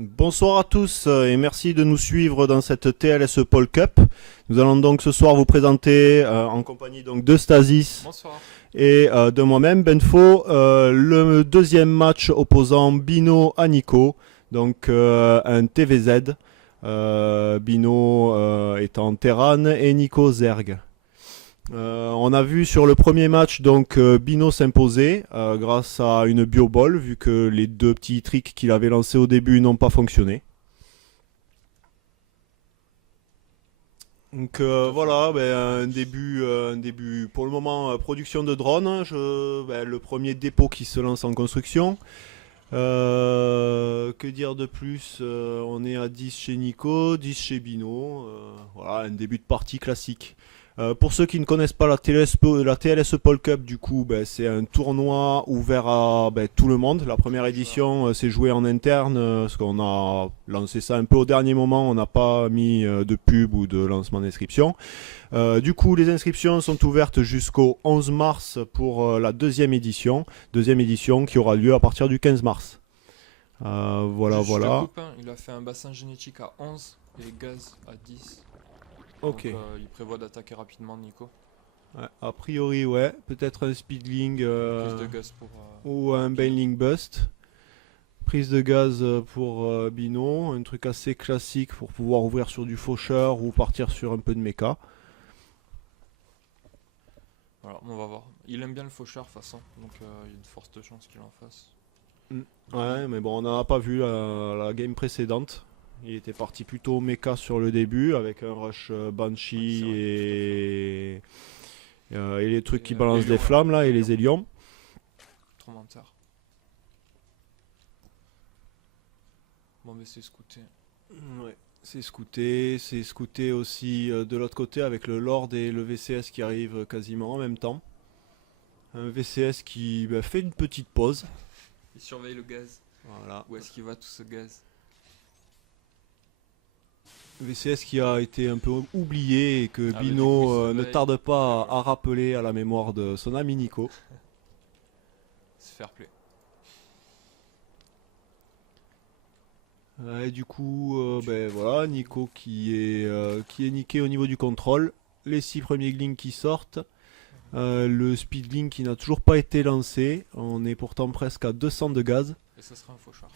Bonsoir à tous et merci de nous suivre dans cette TLS Pole Cup. Nous allons donc ce soir vous présenter en compagnie donc de Stasis Bonsoir. et de moi-même Benfo le deuxième match opposant Bino à Nico, donc un TVZ. Bino étant Terran et Nico Zerg. On a vu sur le premier match donc Bino s'imposer grâce à une bioball vu que les deux petits tricks qu'il avait lancés au début n'ont pas fonctionné. Donc voilà, un début pour le moment production de drones, le premier dépôt qui se lance en construction. Que dire de plus. On est à 10 chez Nico, 10 chez Bino. Voilà, un début de partie classique. Pour ceux qui ne connaissent pas la TLS Pole Cup, du coup, c'est un tournoi ouvert à tout le monde. La première édition s'est jouée en interne, parce qu'on a lancé ça un peu au dernier moment. On n'a pas mis de pub ou de lancement d'inscription. Du coup, les inscriptions sont ouvertes jusqu'au 11 mars pour la deuxième édition. Deuxième édition qui aura lieu à partir du 15 mars. Voilà, Je te voilà. coupe, hein, il a fait un bassin génétique à 11 et gaz à 10. Ok. Donc il prévoit d'attaquer rapidement Nico. Ouais, a priori, ouais. Peut-être un speedling Prise de gaz pour... ou un Bino. baneling bust. Prise de gaz pour Bino. Un truc assez classique pour pouvoir ouvrir sur du faucheur ou partir sur un peu de méca. Voilà, on va voir. Il aime bien le faucheur de toute façon, donc il y a de fortes chances qu'il en fasse. Ouais, mais bon, on n'en a pas vu la game précédente. Il était parti plutôt méca sur le début avec un rush Banshee et les trucs qui balancent des flammes là et les héliums. Tourmenteur. Bon, mais c'est scouté. Ouais, c'est scouté aussi de l'autre côté avec le Lord et le VCS qui arrivent quasiment en même temps. Un VCS qui fait une petite pause. Il surveille le gaz. Voilà. Où est-ce qu'il va tout ce gaz? VCS qui a été un peu oublié et que Ah, mais du coup, Bino il se ne réveille. tarde pas à rappeler à la mémoire de son ami Nico. C'est fair play. Et du coup, voilà, Nico qui est niqué au niveau du contrôle. Les 6 premiers glings qui sortent. Le speedling qui n'a toujours pas été lancé. On est pourtant presque à 200 de gaz. Et ça sera un faucheur.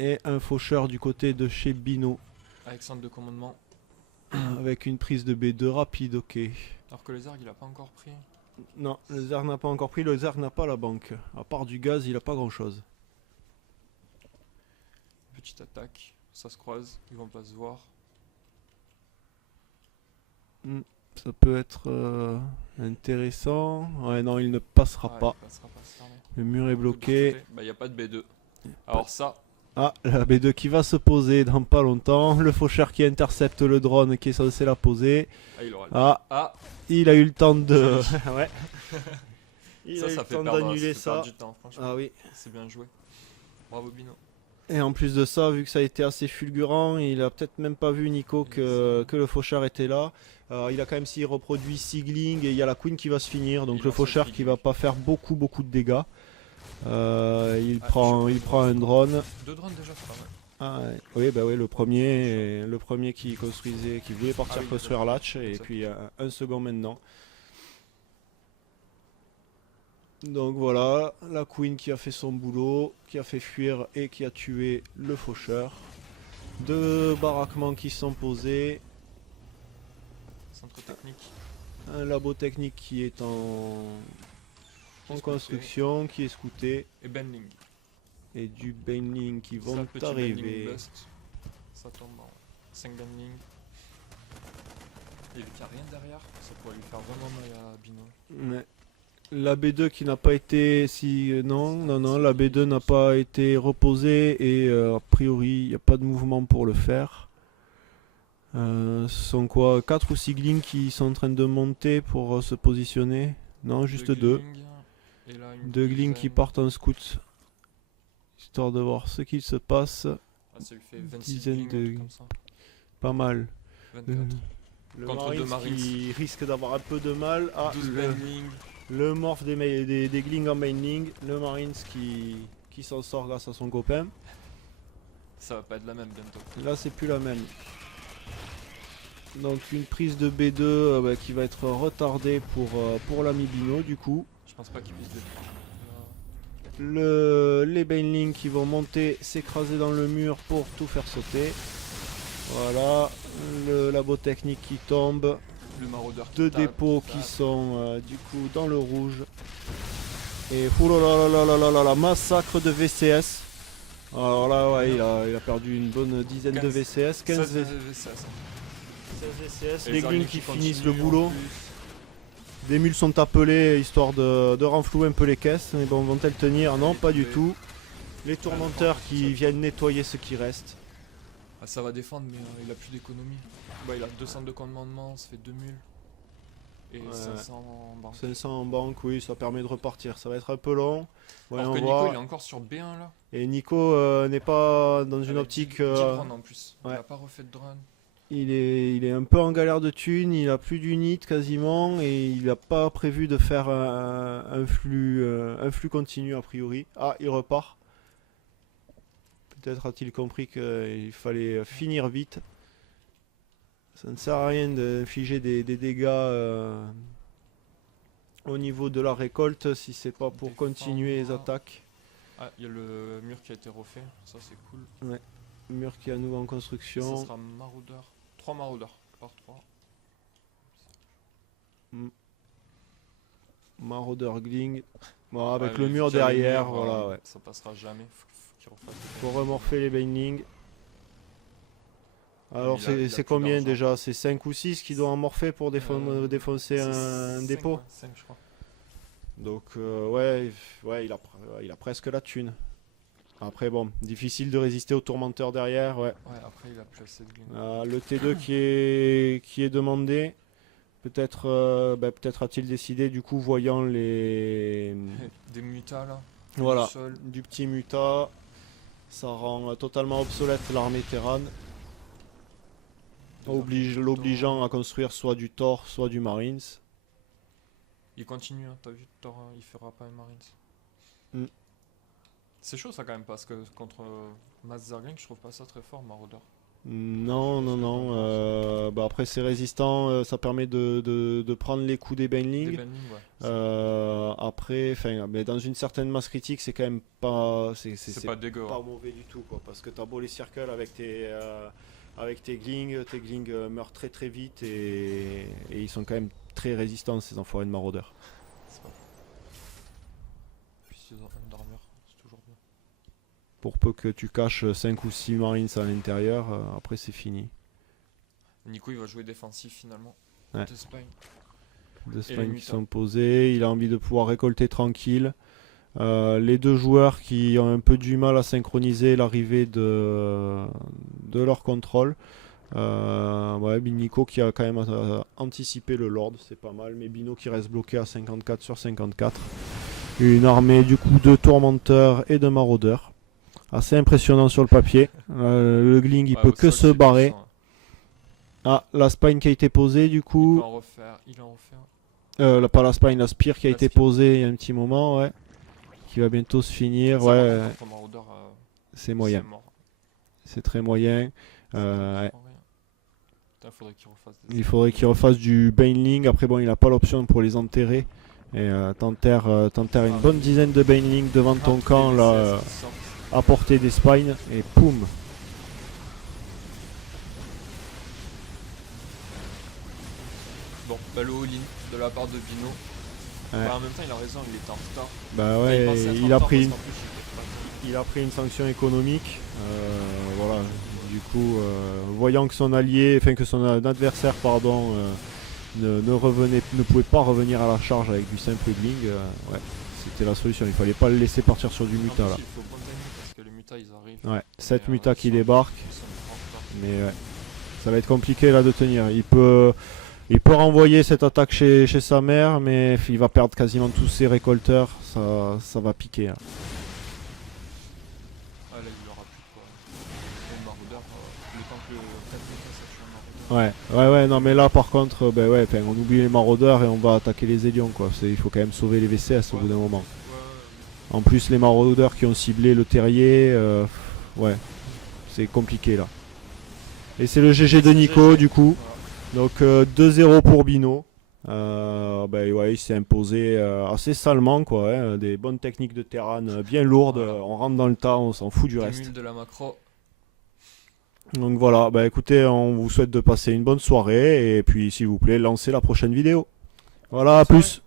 Et un faucheur du côté de chez Bino. Avec centre de commandement. Avec une prise de B2 rapide, ok. Alors que le Zerg il a pas encore pris. Non, le Zerg n'a pas encore pris, le Zerg n'a pas la banque. À part du gaz, il a pas grand chose. Petite attaque. Ça se croise, ils vont pas se voir. Ça peut être intéressant. Ouais, non, il ne passera pas. Il passera pas cette armée. Le mur est De l'autre bloqué. côté, bah y a pas de B2. Alors ça, Ah, la B2 qui va se poser dans pas longtemps. Le faucheur qui intercepte le drone qui est censé la poser. il aura le Ah, Ah, il a eu le temps de. Ouais. Il a eu ça le fait temps perdre, d'annuler fait ça. perdre du temps, franchement. Ah oui. C'est bien joué. Bravo Bino. Et en plus de ça, vu que ça a été assez fulgurant, il a peut-être même pas vu Nico que le faucheur était là. Il a quand même s'il reproduit Sigling et il y a la Queen qui va se finir, donc Il le lance faucheur le qui Sigling. va pas faire beaucoup de dégâts. Il prend un drone. 2 drones déjà, c'est pas mal. Ah, ouais. Oui, bah oui, le premier qui construisait, qui voulait partir oui, construire Latch, et Exact. puis un second maintenant. Donc voilà, la Queen qui a fait son boulot, qui a fait fuir et qui a tué le faucheur. Deux baraquements qui sont posés, Centre technique. un labo technique qui est en Scouté. construction, qui est scouté, Et Benling. et du Baneling qui Ça, vont petit arriver. Benling bust. Ça tombe en 5 Benling. Et vu qu'il n'y a rien derrière, ça pourrait lui faire vraiment mal à Bino. Ouais. La B2 qui n'a pas été non, la B2 n'a pas été reposée et a priori il n'y a pas de mouvement pour le faire. Ce sont quoi, 4 ou 6 glings qui sont en train de monter pour se positionner? Non, juste 2. Et là, une 2 glings qui dizaine. partent en scout, histoire de voir ce qu'il se passe. Ah, ça lui fait 26 Dizaine glings, de- un truc comme ça. Pas mal. 24. Le Contre Marines deux Marines. qui risque d'avoir un peu de mal. Ah, 12 Benling. le morph des glings en mainling. Le Marines qui s'en sort grâce à son copain. Ça va pas être la même bientôt. Là, c'est plus la même. Donc une prise de B2 bah, qui va être retardée pour l'ami Bino du coup. Je pense pas qu'il puisse défendre. Les Baneling qui vont monter, s'écraser dans le mur pour tout faire sauter. Voilà, le labo technique qui tombe. Le maraudeur qui Deux tape, dépôts qui qui tape. sont du coup dans le rouge. Et oulala, massacre de VCS. Alors là, ouais, il a perdu une bonne dizaine de 15, VCS. 15 16 VCS. VCS. VCS. Et Les Zarling Glings qui finissent le continuent en boulot. plus. Des mules sont appelées histoire de renflouer un peu les caisses. Mais bon, vont-elles tenir? Non, pas du tout. Les tourmenteurs qui viennent nettoyer ce qui reste. Ah, ça va défendre, mais il a plus d'économie. Bah, il a 200 de commandement, ça fait 2 mules. Et Ouais. 500 en banque. 500 en banque, oui, ça permet de repartir. Ça va être un peu long. Alors Voyons que Nico, voir. il est encore sur B1 là. Et Nico n'est pas dans une Avec optique. 10 drones en plus. ouais. Il a pas refait de drone. Il est un peu en galère de thunes, il a plus d'unit quasiment et il n'a pas prévu de faire un flux continu a priori. Ah, il repart. Peut-être a-t-il compris qu'il fallait finir vite. Ça ne sert à rien d'infliger des dégâts au niveau de la récolte si c'est pas pour continuer les attaques. Ah, il y a le mur qui a été refait, ça c'est cool. Mur qui est à nouveau en Ça construction. sera maraudeur. 3 maraudeurs par 3. Marauder Gling. Bon, avec Ouais, le vu mur qu'il y a les derrière, murs, voilà, ouais. Ça passera jamais. Faut qu'il refasse. Faut remorfer les Baneling. Alors il a c'est plus combien d'argent. déjà? C'est 5 ou 6 qui doivent en morfer pour défoncer C'est un 5, dépôt? ouais, 5 je crois. Donc ouais, il a presque la thune. Après bon, difficile de résister aux tourmenteurs derrière, ouais. Ouais, après il a plus assez de lignes. Le T2 qui est demandé. Peut-être peut-être a-t-il décidé du coup voyant les Des mutas là. voilà, Du sol. du petit muta. Ça rend totalement obsolète l'armée terrane, l'obligeant à construire soit du Thor, soit du Marines. Il continue, hein, t'as vu, Thor, il fera pas un Marines. Mm. C'est chaud ça quand même parce que contre Mass Zergling, je trouve pas ça très fort, Marauder. Non. Après c'est résistant, ça permet de prendre les coups des Des Baneling. Baneling, ouais. Après, mais dans une certaine masse critique, c'est quand même pas, C'est pas dégueu. pas hein. mauvais du tout, quoi, parce que t'as beau les circles avec tes glings meurent très très vite et ils sont quand même très résistants ces enfoirés de maraudeurs. C'est pas. Puis s'ils ont une armure, c'est toujours bien. Pour peu que tu caches 5 ou 6 marines à l'intérieur, après c'est fini. Nico il va jouer défensif finalement. Ouais. De Spine. Deux les spines qui mutas. sont posés, il a envie de pouvoir récolter tranquille. Les deux joueurs qui ont un peu du mal à synchroniser l'arrivée de leur contrôle. Ouais, Nico qui a quand même anticipé le Lord, c'est pas mal, mais Bino qui reste bloqué à 54 sur 54. Une armée du coup de tourmenteurs et de maraudeurs. Assez impressionnant sur le papier. Le Gling il Ouais, peut au que sol, se c'est barrer. puissant, hein. Ah, la spine qui a été posée du Il coup. peut en refaire. Il en refait un. Pas la spine, la spire qui a La été spire. posée il y a un petit moment, ouais. Qui va bientôt se finir, Ça, par ouais. contre, contre Marauder, C'est moyen. c'est mort. C'est très moyen. Ça Ouais. rien. Putain, faudrait qu'il refasse des. Il faudrait qu'il refasse du Baneling. Après, bon, il n'a pas l'option pour les enterrer. Et t'enterres une bonne dizaine de Baneling devant ton camp, là, à portée des spines. Et poum. Bon, bah, le all-in de la part de Bino. Ouais. Bah, en même temps, il a raison, il était en retard. Bah Enfin, ouais, pensait être en il a retard pris parce une, qu'en plus, il était pas- il a pris une sanction économique. Voilà. Du coup, voyant que son allié, enfin que son adversaire, pardon, ne pouvait pas revenir à la charge avec du simple Gling, ouais, c'était la solution. Il fallait pas le laisser partir sur du En muta plus, là. il faut bon timing parce que les mutas ils arrivent. Ouais, 7 Mais, mutas ils qui sont- débarquent, ils sont en retard. mais ouais, ça va être compliqué là de tenir. Il peut renvoyer cette attaque chez sa mère, mais il va perdre quasiment tous ses récolteurs. Ça va piquer, hein. Ah, là, il aura plus quoi. Et Marauder, le temps que 4 mutas ça tue un Marauder. Ouais, non, mais là par contre, ben ouais, on oublie les maraudeurs et on va attaquer les Élions, quoi. Il faut quand même sauver les VCS au bout d'un moment. Ouais, En plus, les maraudeurs qui ont ciblé le terrier, ouais, C'est compliqué là. Et c'est le GG de Nico GG. du coup. Voilà. Donc 2-0 pour Bino. Ouais, il s'est imposé assez salement quoi. Hein. Des bonnes techniques de terrain bien lourdes. Voilà. On rentre dans le tas, on s'en fout du Cumul reste. de la macro. Donc voilà, bah écoutez, on vous souhaite de passer une bonne soirée et puis s'il vous plaît, lancez la prochaine vidéo. Voilà, à Bonne soirée. plus.